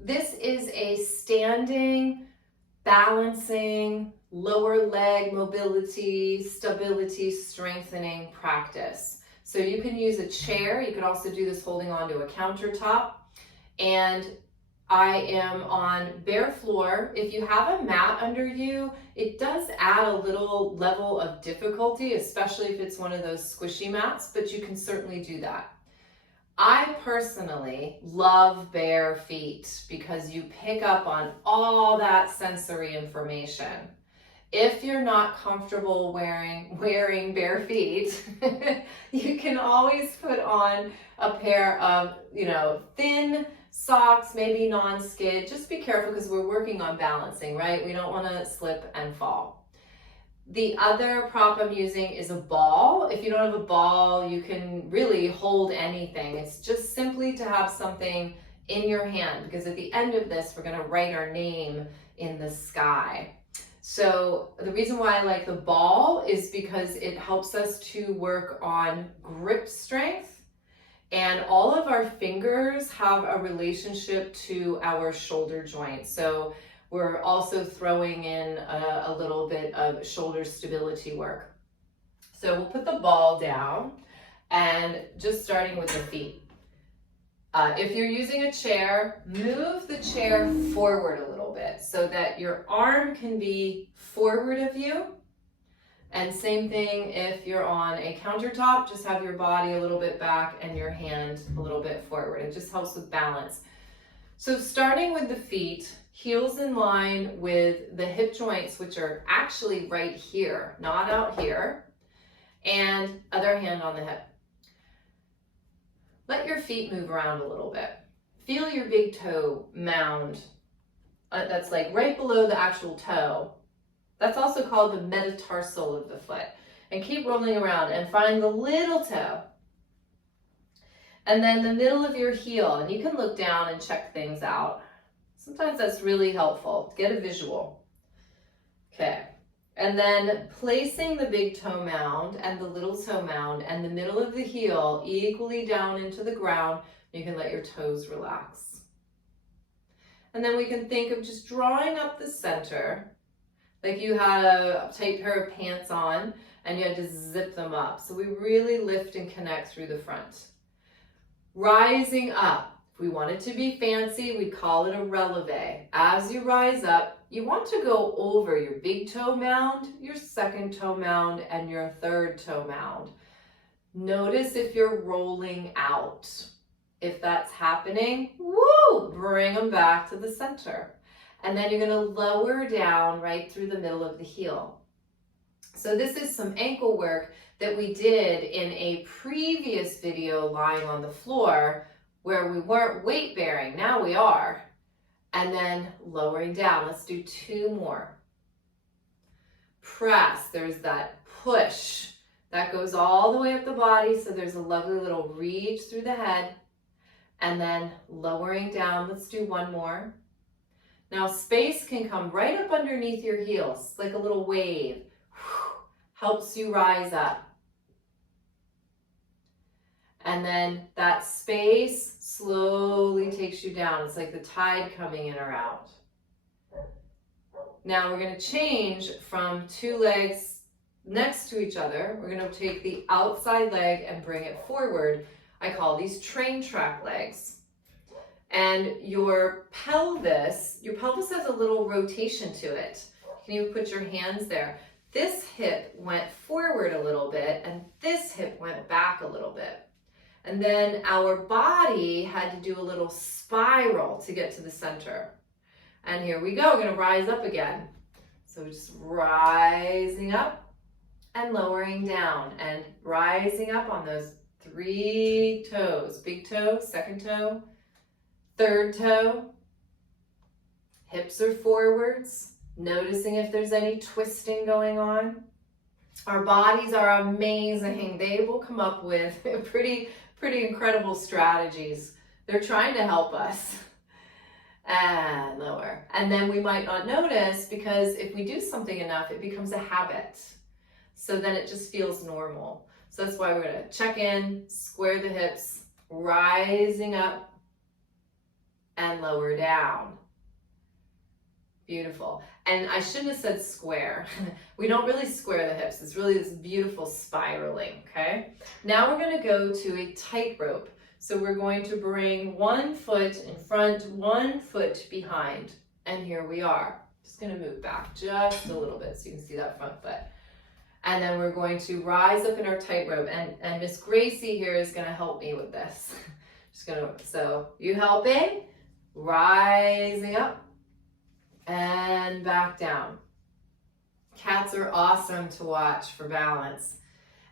This is a standing, balancing, lower leg mobility, stability, strengthening practice. So you can use a chair. You could also do this holding onto a countertop. And I am on bare floor. If you have a mat under you, it does add a little level of difficulty, especially if it's one of those squishy mats, but you can certainly do that. I personally love bare feet because you pick up on all that sensory information. If you're not comfortable wearing bare feet, you can always put on a pair of, thin socks, maybe non-skid. Just be careful because we're working on balancing, right? We don't want to slip and fall. The other prop I'm using is a ball. If you don't have a ball, you can really hold anything. It's just simply to have something in your hand, because at the end of this, we're going to write our name in the sky. So the reason why I like the ball is because it helps us to work on grip strength, and all of our fingers have a relationship to our shoulder joint. So we're also throwing in a little bit of shoulder stability work. So we'll put the ball down and just starting with the feet. If you're using a chair, move the chair forward a little bit so that your arm can be forward of you. And same thing if you're on a countertop, just have your body a little bit back and your hand a little bit forward. It just helps with balance. So starting with the feet, heels in line with the hip joints, which are actually right here, not out here, and other hand on the hip. Let your feet move around a little bit. Feel your big toe mound. That's like right below the actual toe. That's also called the metatarsal of the foot. And keep rolling around and find the little toe. And then the middle of your heel, and you can look down and check things out. Sometimes that's really helpful. Get a visual. Okay. And then placing the big toe mound and the little toe mound and the middle of the heel equally down into the ground. You can let your toes relax. And then we can think of just drawing up the center, like you had a tight pair of pants on and you had to zip them up. So we really lift and connect through the front. Rising up. If we want it to be fancy, we call it a releve. As you rise up, you want to go over your big toe mound, your second toe mound, and your third toe mound. Notice if you're rolling out. If that's happening, woo, bring them back to the center. And then you're going to lower down right through the middle of the heel. So this is some ankle work that we did in a previous video lying on the floor where we weren't weight bearing. Now we are. And then lowering down. Let's do two more. Press. There's that push. That goes all the way up the body. So there's a lovely little reach through the head. And then lowering down. Let's do one more. Now space can come right up underneath your heels, like a little wave. Helps you rise up. And then that space slowly takes you down. It's like the tide coming in or out. Now we're going to change from two legs next to each other. We're going to take the outside leg and bring it forward. I call these train track legs. And your pelvis has a little rotation to it. You can even put your hands there. This hip went forward a little bit and this hip went back a little bit. And then our body had to do a little spiral to get to the center. And here we go, we're gonna rise up again. So just rising up and lowering down and rising up on those three toes. Big toe, second toe, third toe. Hips are forwards, noticing if there's any twisting going on. Our bodies are amazing. They will come up with pretty incredible strategies. They're trying to help us. And lower. And then we might not notice because if we do something enough, it becomes a habit. So then it just feels normal. So that's why we're gonna check in, square the hips, rising up, and lower down. Beautiful. And I shouldn't have said square. We don't really square the hips. It's really this beautiful spiraling, okay? Now we're gonna go to a tightrope. So we're going to bring one foot in front, one foot behind, and here we are. Just gonna move back just a little bit so you can see that front foot. And then we're going to rise up in our tightrope, and Miss Gracie here is gonna help me with this. So you helping, rising up, and back down. Cats are awesome to watch for balance.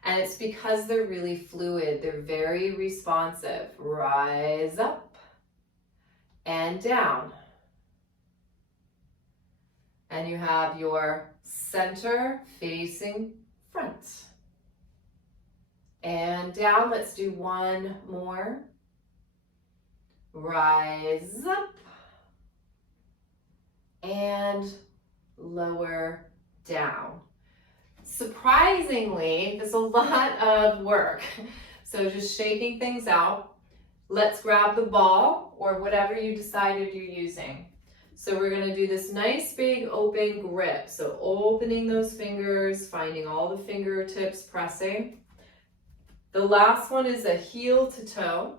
And it's because they're really fluid. They're very responsive. Rise up and down. And you have your center facing front. And down. Let's do one more. Rise up and lower down. Surprisingly, there's a lot of work. So just shaking things out. Let's grab the ball or whatever you decided you're using. So we're going to do this nice big open grip. So opening those fingers, finding all the fingertips pressing. The last one is a heel to toe.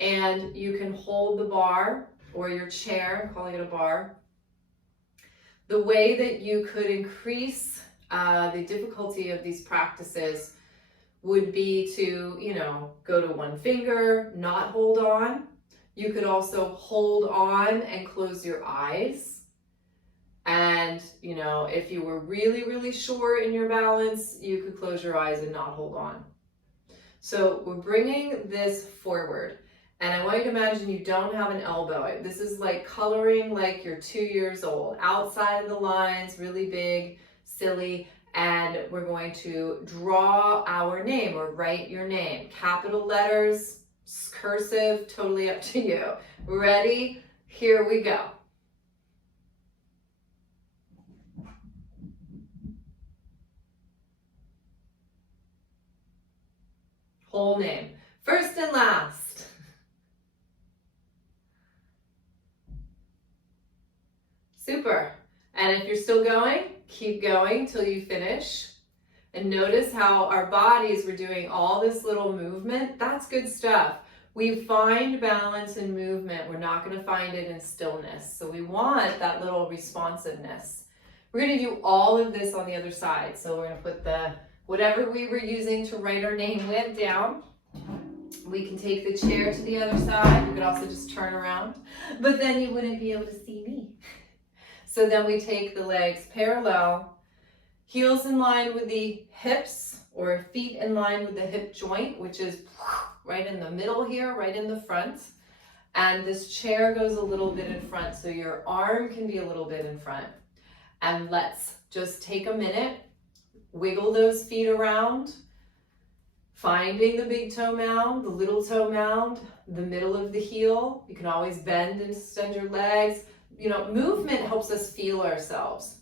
And you can hold the bar or your chair, I'm calling it a bar. The way that you could increase the difficulty of these practices would be to, go to one finger, not hold on. You could also hold on and close your eyes. And, if you were really, really sure in your balance, you could close your eyes and not hold on. So we're bringing this forward. And I want you to imagine you don't have an elbow. This is like coloring like you're 2 years old. Outside of the lines, really big, silly. And we're going to draw our name or write your name. Capital letters, cursive, totally up to you. Ready? Here we go. Whole name. First and last. Super. And if you're still going, keep going till you finish. And notice how our bodies were doing all this little movement. That's good stuff. We find balance in movement. We're not going to find it in stillness. So we want that little responsiveness. We're going to do all of this on the other side. So we're going to put whatever we were using to write our name with down. We can take the chair to the other side. You could also just turn around, but then you wouldn't be able to see me. So then we take the legs parallel, heels in line with the hips or feet in line with the hip joint, which is right in the middle here, right in the front. And this chair goes a little bit in front, so your arm can be a little bit in front. And let's just take a minute, wiggle those feet around, finding the big toe mound, the little toe mound, the middle of the heel. You can always bend and extend your legs. Movement helps us feel ourselves.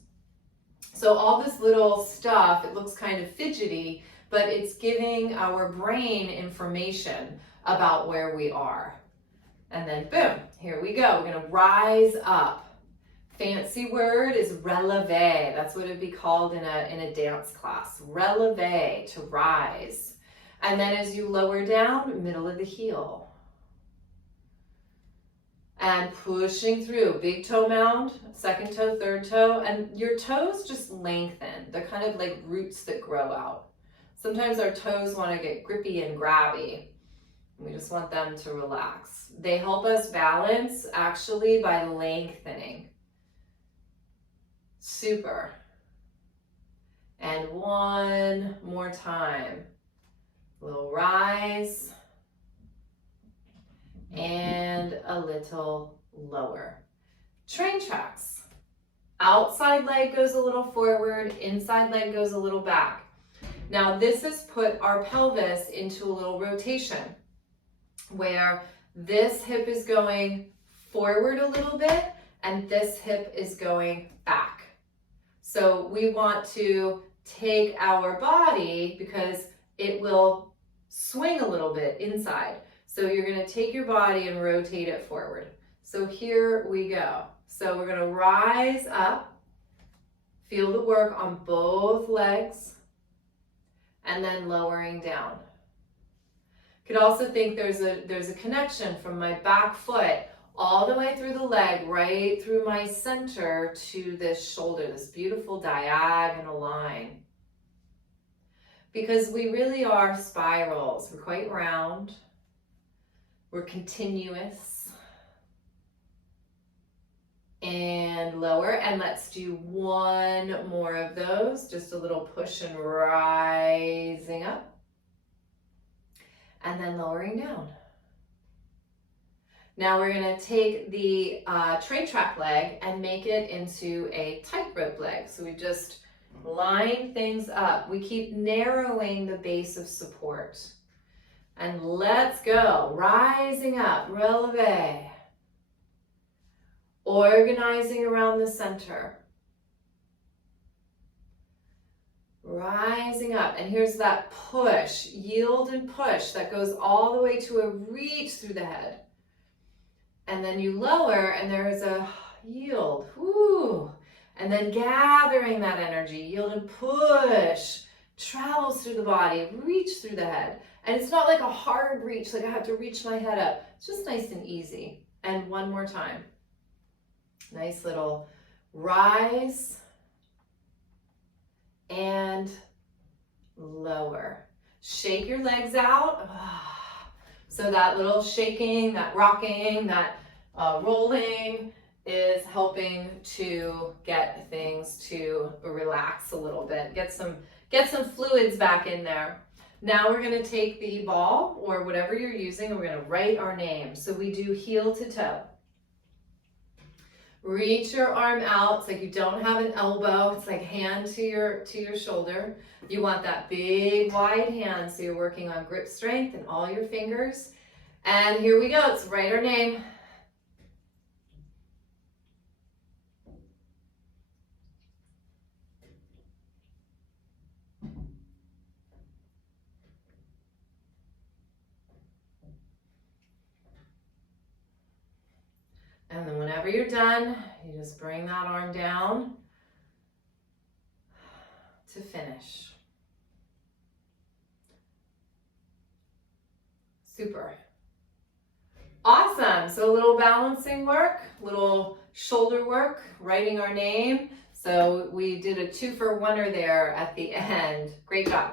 So all this little stuff, it looks kind of fidgety, but it's giving our brain information about where we are. And then boom, here we go. We're gonna rise up. Fancy word is relevé. That's what it'd be called in a dance class. Relevé, to rise. And then as you lower down, middle of the heel. And pushing through, big toe mound, second toe, third toe, and your toes just lengthen. They're kind of like roots that grow out. Sometimes our toes want to get grippy and grabby. We just want them to relax. They help us balance actually by lengthening. Super. And one more time. Little rise. And a little lower. Train tracks. Outside leg goes a little forward, inside leg goes a little back. Now this has put our pelvis into a little rotation where this hip is going forward a little bit and this hip is going back. So we want to take our body because it will swing a little bit inside. So you're going to take your body and rotate it forward. So here we go. So we're gonna rise up, feel the work on both legs, and then lowering down. Could also think there's a connection from my back foot all the way through the leg, right through my center to this shoulder, this beautiful diagonal line. Because we really are spirals. We're quite round. We're continuous. And lower, and let's do one more of those. Just a little push and rising up. And then lowering down. Now we're gonna take the tray track leg and make it into a tightrope leg. So we just line things up. We keep narrowing the base of support. And let's go, rising up, releve. Organizing around the center. Rising up, and here's that push, yield and push that goes all the way to a reach through the head. And then you lower, and there's a yield, whoo. And then gathering that energy, yield and push, travels through the body, reach through the head. And it's not like a hard reach, like I have to reach my head up. It's just nice and easy. And one more time. Nice little rise and lower. Shake your legs out. So that little shaking, that rocking, that rolling is helping to get things to relax a little bit. Get some fluids back in there. Now we're going to take the ball or whatever you're using and we're going to write our name. So we do heel to toe. Reach your arm out. It's like you don't have an elbow. It's like hand to your shoulder. You want that big wide hand, so you're working on grip strength and all your fingers. And here we go. Let's write our name. And then whenever you're done, you just bring that arm down to finish. Super. Awesome. So a little balancing work, little shoulder work, writing our name. So we did a 2-for-1er there at the end. Great job.